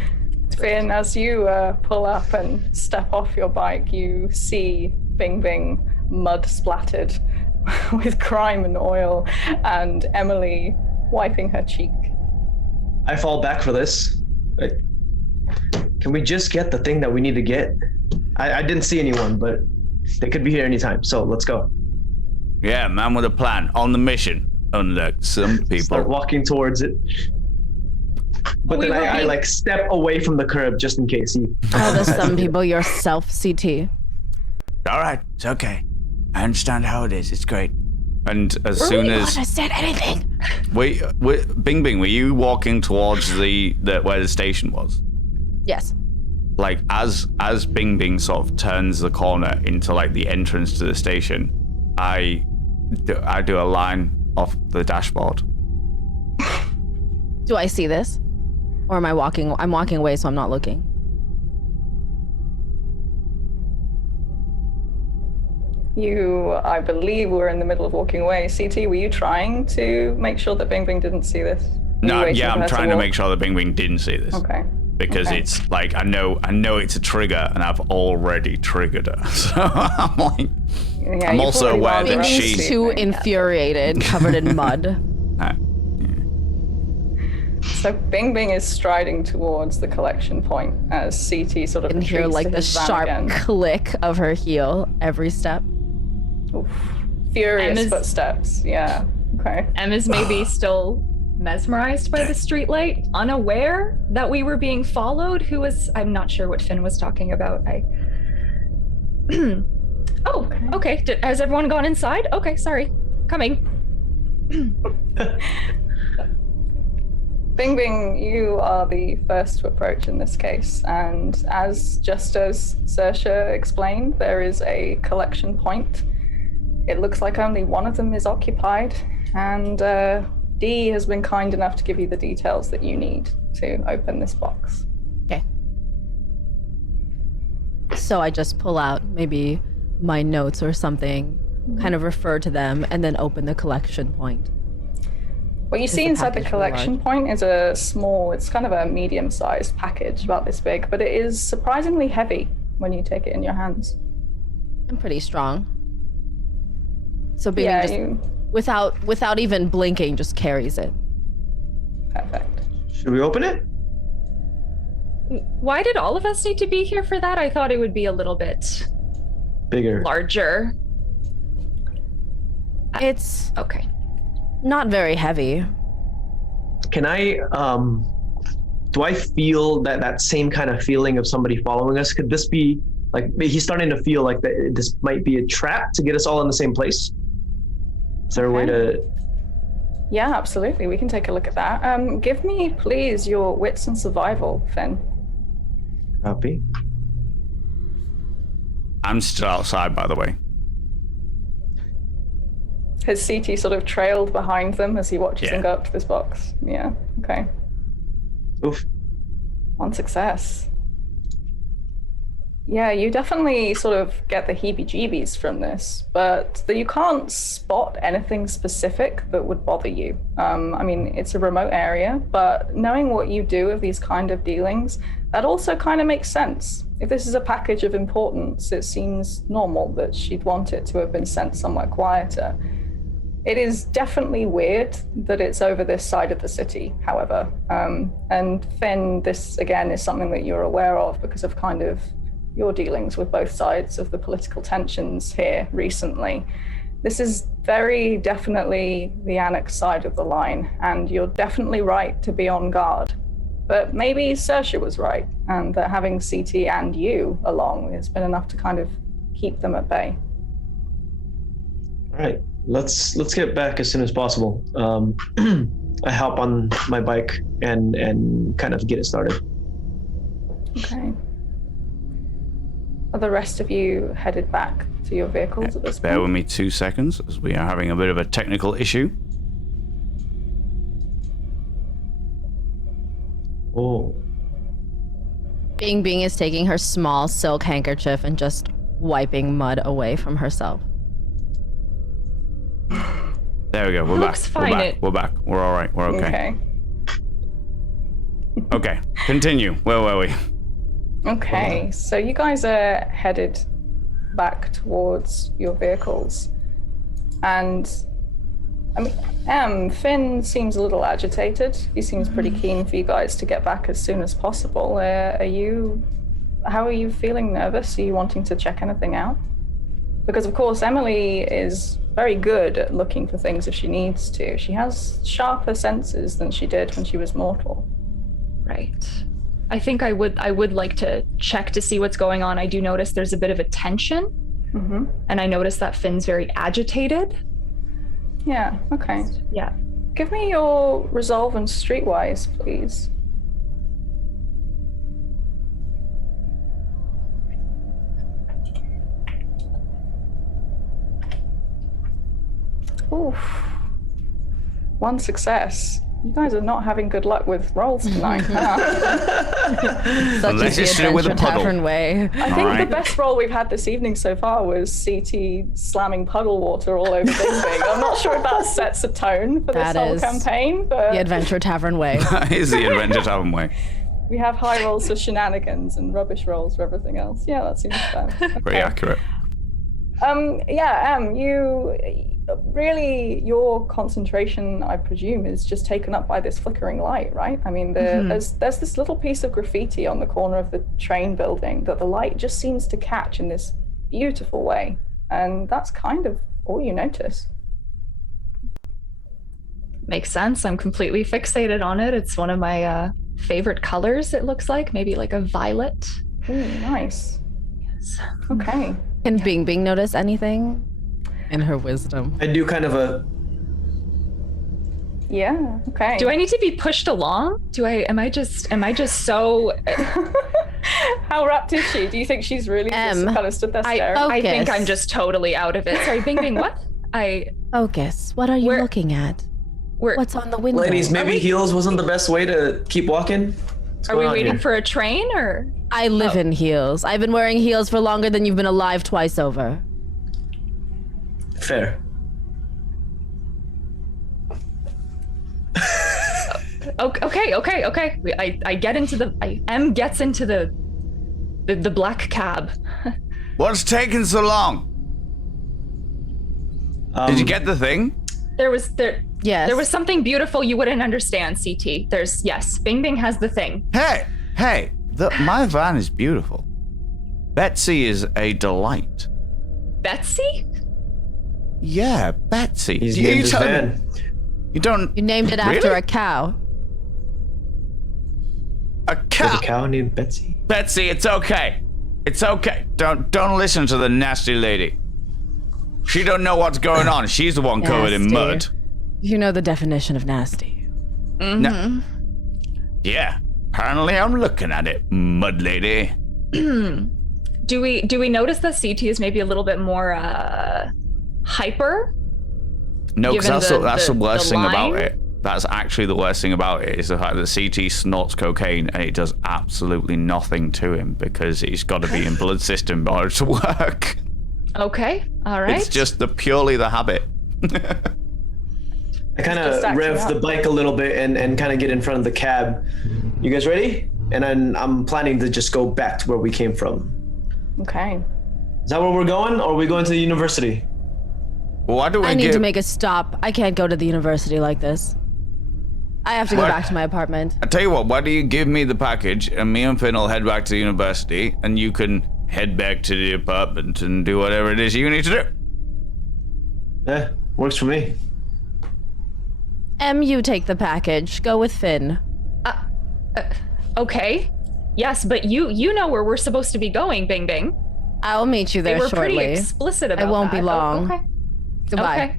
Finn, as you pull up and step off your bike, you see Bing Bing mud splattered with grime and oil, and Emily wiping her cheek. I fall back for this. Can we just get the thing that we need to get? I didn't see anyone, but they could be here anytime. So let's go. Yeah, man with a plan. On the mission. Unlike some people. Start walking towards it. But then I like step away from the curb just in case you. Tell the some people yourself, CT. All right, it's okay. I understand how it is. It's great. And as soon as understand anything. Bing Bing, were you walking towards the where the station was? Yes. Like as Bing Bing sort of turns the corner into like the entrance to the station, I do a line off the dashboard. Do I see this? Or am I walking? I'm walking away, so I'm not looking. You, I believe, were in the middle of walking away. CT, were you trying to make sure that Bing Bing didn't see this? No, yeah, I'm trying to make sure that Bing Bing didn't see this. Okay. Because it's like I know it's a trigger, and I've already triggered her. So I'm like, Yeah, I'm also aware that Bing she. Bing's too infuriated, covered in mud. So Bing Bing is striding towards the collection point as CT sort of You can hear retreats like to the his van sharp again. click of her heel every step. Oof. Furious Emma's- footsteps. Yeah. Okay. Emma's maybe still mesmerized by the streetlight, unaware that we were being followed. I'm not sure what Finn was talking about. Oh, okay. Has everyone gone inside? Okay, sorry. Coming. Bing Bing, you are the first to approach in this case, and just as Saoirse explained, there is a collection point. It looks like only one of them is occupied, and Dee has been kind enough to give you the details that you need to open this box. Okay. So I just pull out maybe my notes or something, kind of refer to them, and then open the collection point. What you see the inside the package collection large? point is it's kind of a medium-sized package, about this big, but it is surprisingly heavy when you take it in your hands. I'm pretty strong. So Bing Yeah, just, without even blinking, just carries it. Perfect. Should we open it? Why did all of us need to be here for that? I thought it would be a little bit Bigger. larger. It's Okay. not very heavy. Can I do I feel that same kind of feeling of somebody following us? Could this be like he's starting to feel like this might be a trap to get us all in the same place? Is there a way to? Yeah, absolutely. We can take a look at that. Give me, please, your wits and survival, Finn. Copy. I'm still outside, by the way. Has CT sort of trailed behind them as he watches them go up to this box? Yeah, okay. Oof. One success. Yeah, you definitely sort of get the heebie-jeebies from this, but you can't spot anything specific that would bother you. I mean, it's a remote area, but knowing what you do of these kind of dealings, that also kind of makes sense. If this is a package of importance, it seems normal that she'd want it to have been sent somewhere quieter. It is definitely weird that it's over this side of the city, however. And Finn, this again is something that you're aware of because of kind of your dealings with both sides of the political tensions here recently. This is very definitely the Anarch side of the line, and you're definitely right to be on guard. But maybe Saoirse was right, and that having CT and you along has been enough to kind of keep them at bay. All right, let's get back as soon as possible. I hop on my bike and kind of get it started. Okay. Are the rest of you headed back to your vehicles at this Bear point? with me 2 seconds, as we are having a bit of a technical issue. Oh, Bing Bing is taking her small silk handkerchief and just wiping mud away from herself. There we go. We're back. Looks We're fine. back. We're back. We're all right. We're okay. Okay. Okay. Continue. Where were we? Okay, so you guys are headed back towards your vehicles. And Finn seems a little agitated. He seems pretty keen for you guys to get back as soon as possible. How are you feeling? Nervous? Are you wanting to check anything out? Because of course Emily is very good at looking for things if she needs to. She has sharper senses than she did when she was mortal. Right. I think I would like to check to see what's going on. I do notice there's a bit of a tension. Mm-hmm. And I notice that Finn's very agitated. Yeah, okay. Yeah. Give me your resolve and streetwise, please. Oof. One success. You guys are not having good luck with rolls tonight. Such Let's is just the do it with a Adventure puddle. Tavern way. I think the best roll we've had this evening so far was CT slamming puddle water all over Bing Bing. I'm not sure if that sets a tone for this That whole is campaign, but The Adventure Tavern way. That is the Adventure Tavern way. we have high rolls for shenanigans and rubbish rolls for everything else. Yeah, that seems fair. Pretty accurate. You really, your concentration, I presume, is just taken up by this flickering light, right? I mean, there's this little piece of graffiti on the corner of the train building that the light just seems to catch in this beautiful way, and that's kind of all you notice. Makes sense. I'm completely fixated on it. It's one of my favorite colors, it looks like. Maybe like a violet. Ooh, nice. Yes. Okay. Can Bing Bing notice anything? In her wisdom. I do kind of a. Yeah. Okay. Do I need to be pushed along? Am I just so How wrapped is she? Do you think she's really just kind of stood there staring? I think Focus. I'm just totally out of it. Sorry, Bing Bing, what? Focus. What are you Where- looking at? We're What's on the window? Ladies, maybe heels wasn't the best way to keep walking. What's Are we going on waiting here? for a train or? I live in heels. I've been wearing heels for longer than you've been alive twice over. Fair. Okay. I get into the. M gets into the black cab. What's taking so long? Did you get the thing? Yes. There was something beautiful you wouldn't understand, CT. Yes, Bing Bing has the thing. Hey, my van is beautiful. Betsy is a delight. Betsy? Yeah, Betsy. He's You named his tell me- van. You don't. You named it after Really? a cow. A There's cow. a cow named Betsy. Betsy, it's okay. It's okay. Don't listen to the nasty lady. She don't know what's going on. She's the one covered in Nasty. mud. You know the definition of nasty. No. Yeah. Apparently, I'm looking at it, mud lady. Do we notice that CT is maybe a little bit more hyper? No, because Given that's the worst the thing about line? it. That's actually the worst thing about it is the fact that CT snorts cocaine and it does absolutely nothing to him because he's got to be in blood system in order to work. Okay, all right. It's just purely the habit. I kind Just of acting rev up. the bike a little bit and kind of get in front of the cab. You guys ready? And then I'm planning to just go back to where we came from. Okay. Is that where we're going, or are we going to the university? Why do we I need give... to make a stop. I can't go to the university like this. I have to go What? back to my apartment. I tell you what, why do you give me the package and me and Finn will head back to the university and you can head back to the apartment and do whatever it is you need to do. Yeah, works for me. You take the package. Go with Finn. Okay. Yes, but you know where we're supposed to be going, Bing Bing. I'll meet you They there were shortly. pretty explicit about I won't be that. long. Okay. Goodbye. Okay.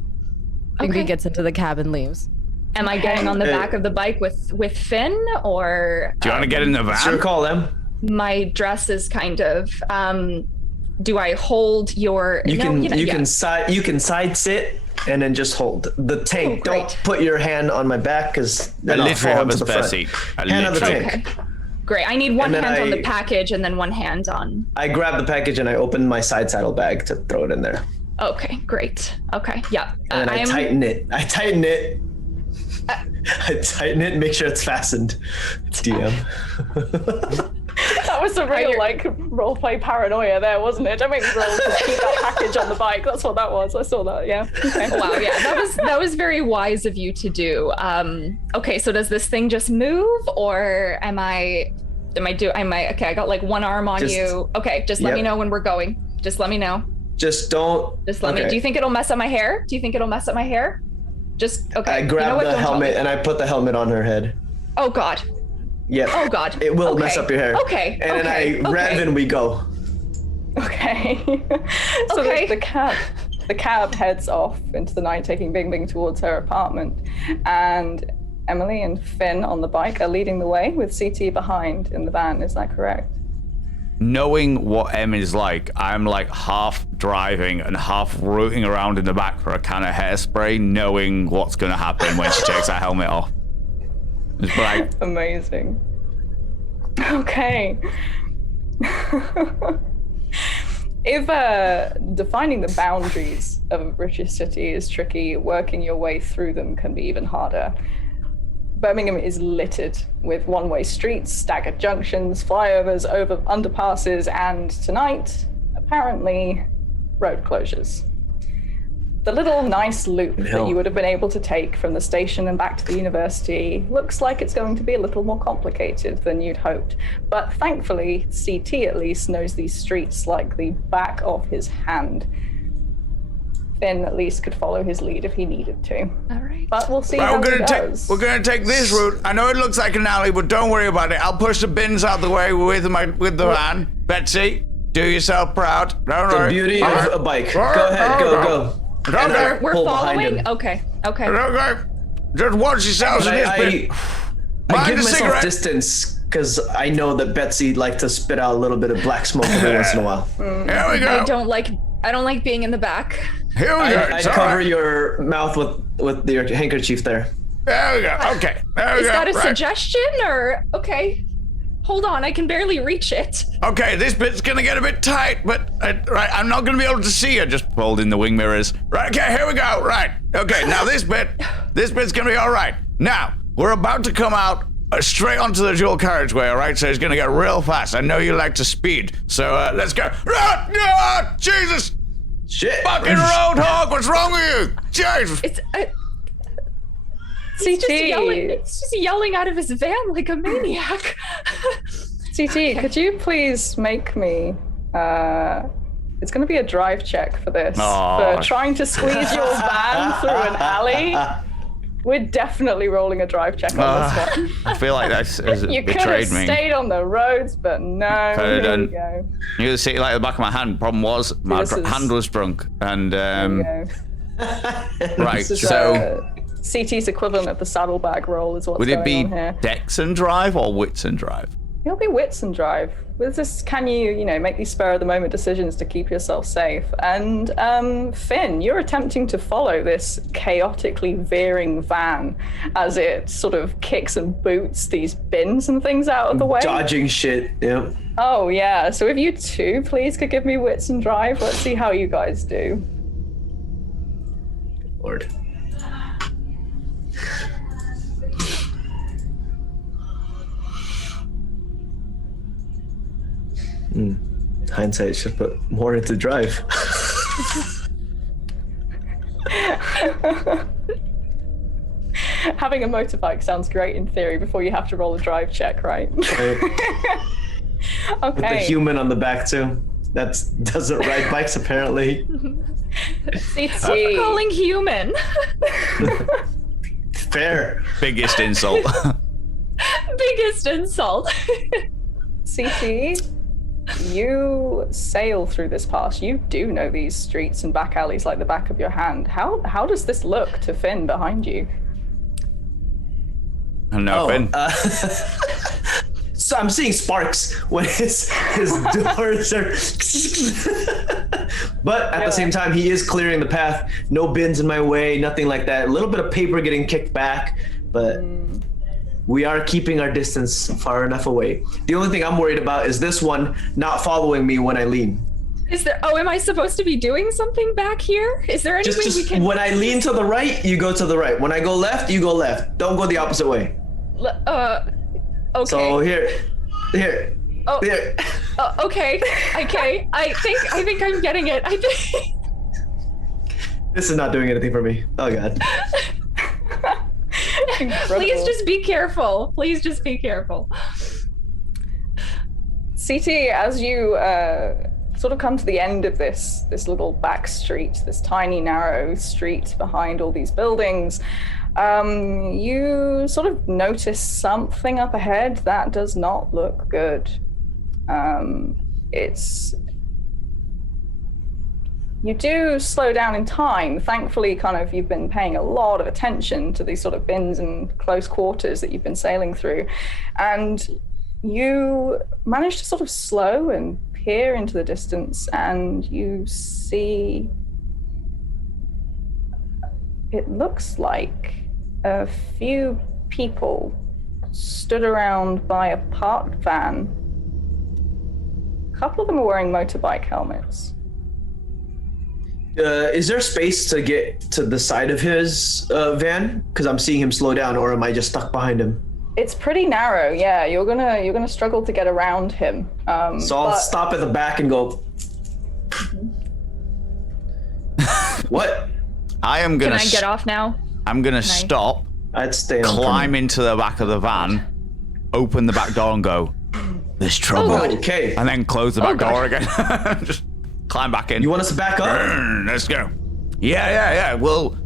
Bing Okay. gets into the cab and leaves. Am I getting on the back of the bike with Finn, or Do you want to get in the It's your van? call, Em. my dress is kind of? Do I hold your? You no, can you know, you yeah. can side sit and then just hold the tank. Oh, great. Don't put your hand on my back because I then I'll literally fall have a into the spare front. seat. I Hand on the literally- tank. Okay. Great. I need one And then hand on the I- package and then one hand on. I grab the package and I open my side saddle bag to throw it in there. Okay, great. Okay, yeah. And then I tighten it. I tighten it and make sure it's fastened. DM. That That was a real like roleplay paranoia there, wasn't it? Don't make me roll to keep that package on the bike. That's what that was. I saw that. Yeah. Okay. Wow. Yeah, that was very wise of you to do. Okay, so does this thing just move, or okay? I got like one arm on you. Okay, just let me know when we're going. Just let me know. Just don't. Just let me. Do you think it'll mess up my hair? Just okay. I grab the helmet and I put the helmet on her head. Oh God. Yep. Oh God. It will mess up your hair. Okay. And then I rev and we go. Okay. So the cab heads off into the night, taking Bing Bing towards her apartment, and Emily and Finn on the bike are leading the way with CT behind in the van. Is that correct? Knowing what M is like, I'm like half driving and half rooting around in the back for a can of hairspray, knowing what's going to happen when she takes her helmet off. It's like amazing. Okay. If defining the boundaries of a British city is tricky, working your way through them can be even harder. Birmingham is littered with one-way streets, staggered junctions, flyovers, over underpasses, and tonight, apparently, road closures. The little nice loop that you would have been able to take from the station and back to the university looks like it's going to be a little more complicated than you'd hoped. But thankfully, CT at least knows these streets like the back of his hand. Finn at least could follow his lead if he needed to. All right. But we'll see how it goes. We're gonna take this route. I know it looks like an alley, but don't worry about it. I'll push the bins out the way with the van. Betsy, do yourself proud. Don't worry. The beauty of a bike. Go ahead, go. We're following? Okay. Okay. Just watch yourselves in this bit. I give myself distance because I know that Betsy likes to spit out a little bit of black smoke every once in a while. Here we go. I don't like being in the back. Here we go. I'd cover your mouth with your handkerchief there. There we go. Okay. There we go. Is that a suggestion or okay? Hold on, I can barely reach it. Okay, this bit's gonna get a bit tight, but I'm not gonna be able to see you. Just pulled in the wing mirrors. Right, okay, here we go. Right. Okay, now this bit's gonna be all right. Now, we're about to come out straight onto the dual carriageway, all right? So it's gonna get real fast. I know you like to speed, so let's go. Jesus! Shit! Fucking roadhog! What's wrong with you? Jesus! It's He's just yelling out of his van like a maniac. CT, could you please make me it's going to be a drive check for this. For trying to squeeze your van through an alley. We're definitely rolling a drive check on this one. I feel like that's you could have stayed on the roads, but no. Here we go. You could see it like the back of my hand. Problem was my hand was drunk, and right. So CT's equivalent of the saddlebag roll is what's going on here. Would it be Dex and drive or wits and drive? It'll be wits and drive. With this, can you make these spur of the moment decisions to keep yourself safe? And Finn, you're attempting to follow this chaotically veering van as it sort of kicks and boots these bins and things out of the way. Dodging shit, yeah. Oh yeah, so if you two please could give me wits and drive, let's see how you guys do. Good Lord. Hindsight should put more into drive. Having a motorbike sounds great in theory before you have to roll a drive check, right? Okay. With the human on the back too. That doesn't ride bikes apparently. CT. Calling human. Fair. Biggest insult. Biggest insult. CT, you sail through this pass. You do know these streets and back alleys like the back of your hand. How does this look to Finn behind you? I don't know, Finn. So I'm seeing sparks when his doors are. But at the same time, he is clearing the path. No bins in my way, nothing like that. A little bit of paper getting kicked back, but we are keeping our distance far enough away. The only thing I'm worried about is this one not following me when I lean. Is there? Oh, am I supposed to be doing something back here? Is there any way we can? When I lean to the right, you go to the right. When I go left, you go left. Don't go the opposite way. Okay. So here. Oh, There. okay. Okay. I think I'm getting it. I think. This is not doing anything for me. Oh god. Please just be careful. Please just be careful. CT, as you sort of come to the end of this little back street, this tiny narrow street behind all these buildings, you sort of notice something up ahead that does not look good. You do slow down in time. Thankfully, kind of, you've been paying a lot of attention to these sort of bins and close quarters that you've been sailing through. And you manage to sort of slow and peer into the distance, and you see, it looks like a few people stood around by a parked van. A couple of them are wearing motorbike helmets. Is there space to get to the side of his van? Because I'm seeing him slow down, or am I just stuck behind him? It's pretty narrow, yeah. You're gonna struggle to get around him. So I'll stop at the back and go. What? I am gonna. Can I get off now? I'm gonna stop, I'd stay on. climb into the back of the van, open the back door, and go. There's trouble. Okay. And then close the back door again. Just climb back in. You want us to back up? Let's go. Yeah. Well,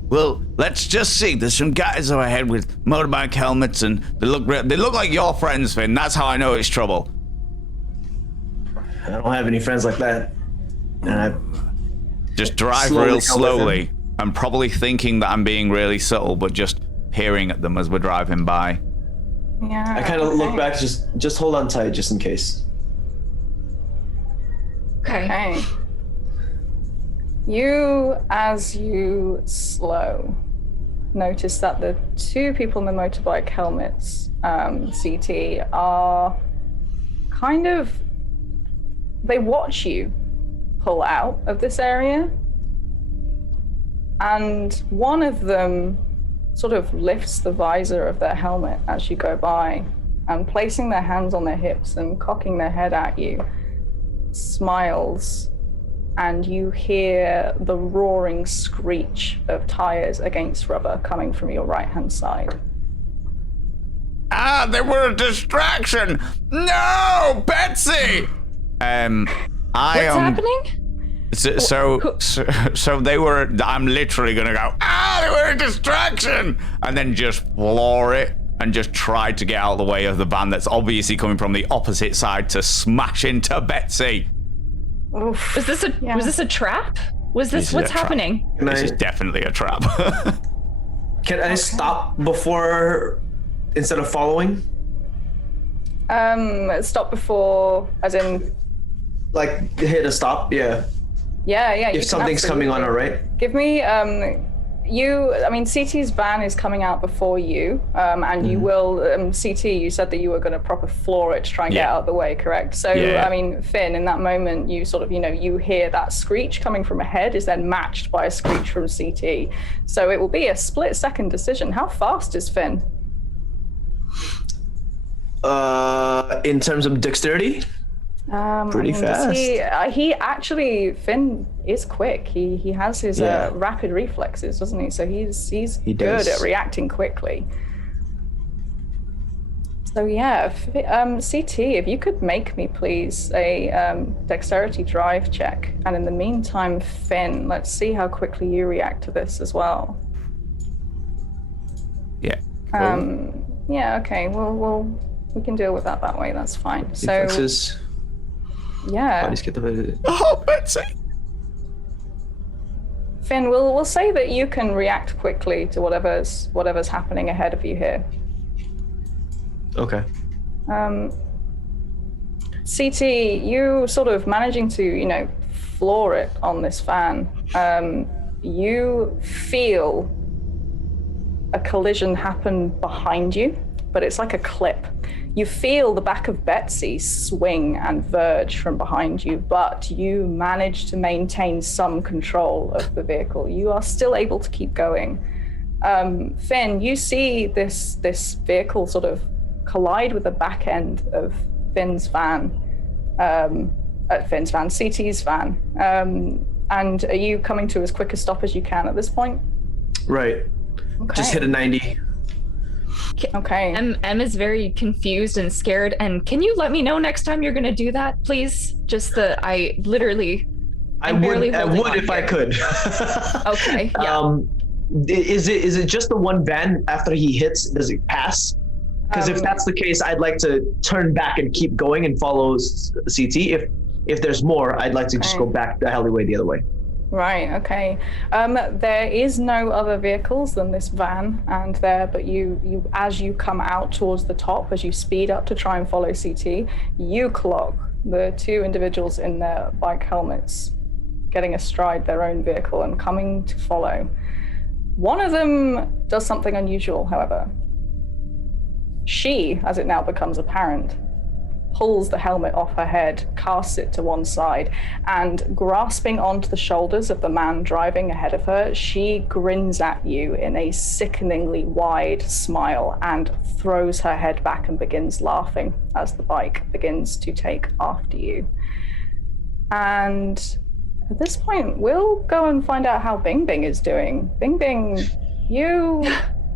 let's just see. There's some guys over ahead with motorbike helmets, and they look like your friends, Finn. That's how I know it's trouble. I don't have any friends like that. And I Just drive Slowly real come with slowly. I'm probably thinking that I'm being really subtle, but just peering at them as we're driving by. Yeah. I kind of look back, just hold on tight, just in case. Okay. You, as you slow, notice that the two people in the motorbike helmets, CT, are kind of, they watch you pull out of this area, and one of them sort of lifts the visor of their helmet as you go by, and placing their hands on their hips and cocking their head at you, smiles, and you hear the roaring screech of tires against rubber coming from your right-hand side. Ah, they were a distraction! No, Betsy! What's happening? So they were, I'm literally gonna go, they were a distraction! And then just floor it and just try to get out of the way of the van that's obviously coming from the opposite side to smash into Betsy. Oof. Was this a trap? Was this This is what's a trap. happening? This is definitely a trap. Can I stop before, instead of following? Stop before, as in... Like, hit a stop? Yeah. Yeah. If something's coming on, all right? Give me, CT's van is coming out before you, and you will, CT, you said that you were going to proper floor it to try and get out of the way, correct? So, Yeah. Finn, in that moment, you sort of, you hear that screech coming from ahead is then matched by a screech from CT. So it will be a split-second decision. How fast is Finn? In terms of dexterity? Pretty fast. He actually, Finn is quick. He has his rapid reflexes, doesn't he? So he's good at reacting quickly. So yeah, CT, if you could make me please a dexterity drive check, and in the meantime, Finn, let's see how quickly you react to this as well. Yeah. Yeah. Okay. Well, we can deal with that way. That's fine. So. Reflexes. Yeah. Oh, Betsy! Finn, we'll say that you can react quickly to whatever's happening ahead of you here. Okay. CT, you sort of managing to, floor it on this van. You feel a collision happen behind you, but it's like a clip. You feel the back of Betsy swing and verge from behind you, but you manage to maintain some control of the vehicle. You are still able to keep going. Finn, you see this vehicle sort of collide with the back end of Finn's van, at Finn's van, CT's van. And are you coming to as quick a stop as you can at this point? Right. Okay. Just hit a 90. Okay. M is very confused and scared. And can you let me know next time you're going to do that, please? Just I would if I could. Okay. Yeah. Is it just the one van after he hits? Does it pass? Because if that's the case, I'd like to turn back and keep going and follow CT. If there's more, I'd like to just go back the alleyway the other way. Right, okay. There is no other vehicles than this van but you as you come out towards the top, as you speed up to try and follow CT, you clock the two individuals in their bike helmets getting astride their own vehicle and coming to follow. One of them does something unusual, however. She, as it now becomes apparent, pulls the helmet off her head, casts it to one side, and grasping onto the shoulders of the man driving ahead of her, she grins at you in a sickeningly wide smile and throws her head back and begins laughing as the bike begins to take after you. And at this point, we'll go and find out how Bing Bing is doing. Bing Bing, you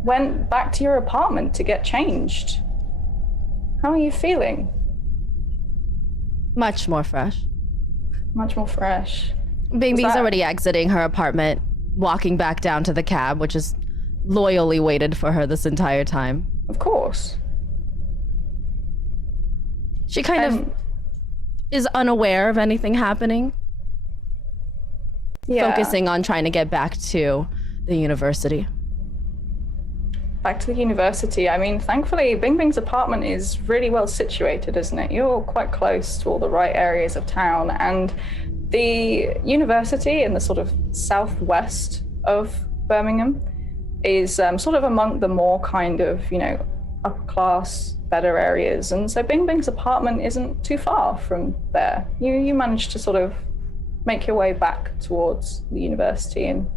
went back to your apartment to get changed. How are you feeling? Much more fresh. Much more fresh. Bing Bing's already exiting her apartment, walking back down to the cab, which is loyally waited for her this entire time. Of course. She kind of is unaware of anything happening. Yeah. Focusing on trying to get back to the university. Back to the university. I mean, thankfully, Bing Bing's apartment is really well situated, isn't it? You're quite close to all the right areas of town, and the university in the sort of southwest of Birmingham is sort of among the more kind of, upper class, better areas. And so Bing Bing's apartment isn't too far from there. You managed to sort of make your way back towards the university and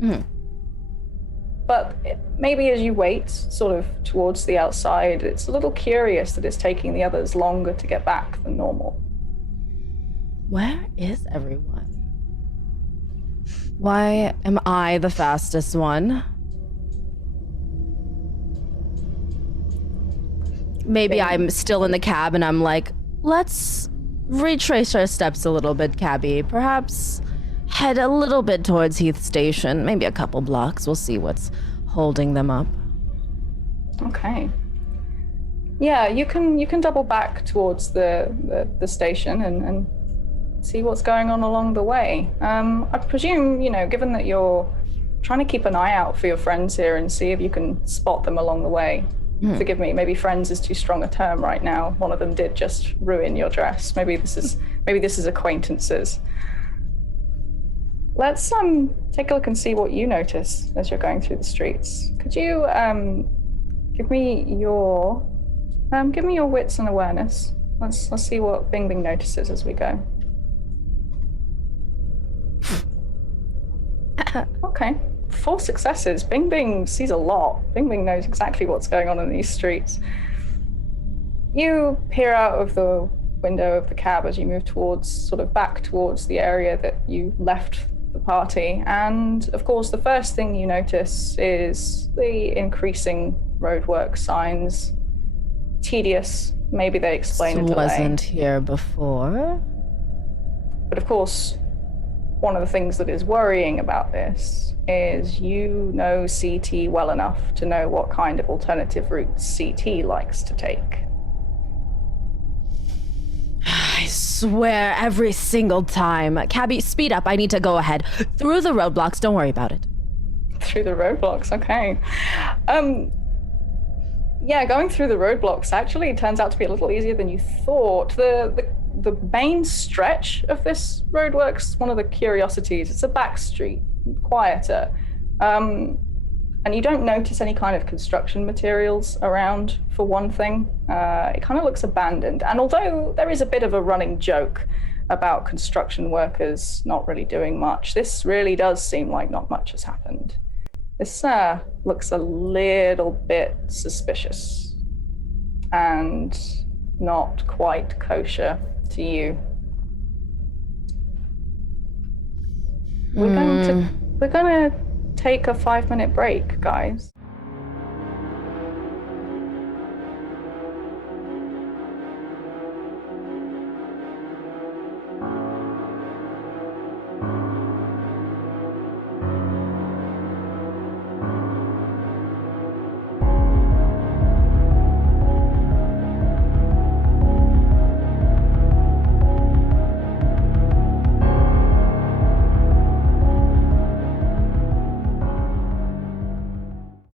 But maybe as you wait sort of towards the outside, it's a little curious that it's taking the others longer to get back than normal. Where is everyone? Why am I the fastest one? Maybe I'm still in the cab and I'm like, let's retrace our steps a little bit, cabby. Perhaps head a little bit towards Heath Station, maybe a couple blocks. We'll see what's holding them up. Okay. Yeah, you can double back towards the station and see what's going on along the way. I presume, given that you're trying to keep an eye out for your friends here and see if you can spot them along the way. Forgive me, maybe friends is too strong a term right now. One of them did just ruin your dress. Maybe this is acquaintances. Let's take a look and see what you notice as you're going through the streets. Could you give me your wits and awareness? Let's see what Bing Bing notices as we go. Okay, 4 successes. Bing Bing sees a lot. Bing Bing knows exactly what's going on in these streets. You peer out of the window of the cab as you move back towards the area that you left the party, and of course the first thing you notice is the increasing roadwork signs. Tedious, maybe they explain a delay. Wasn't here before. But of course, one of the things that is worrying about this is you know CT well enough to know what kind of alternative routes CT likes to take. I swear every single time. Cabby, speed up. I need to go ahead. Through the roadblocks. Don't worry about it. Through the roadblocks, okay. Yeah, going through the roadblocks actually turns out to be a little easier than you thought. The main stretch of this roadworks, one of the curiosities, it's a back street, quieter. And you don't notice any kind of construction materials around, for one thing. It kind of looks abandoned. And although there is a bit of a running joke about construction workers not really doing much, this really does seem like not much has happened. This looks a little bit suspicious and not quite kosher to you. We're going to take a 5-minute break, guys.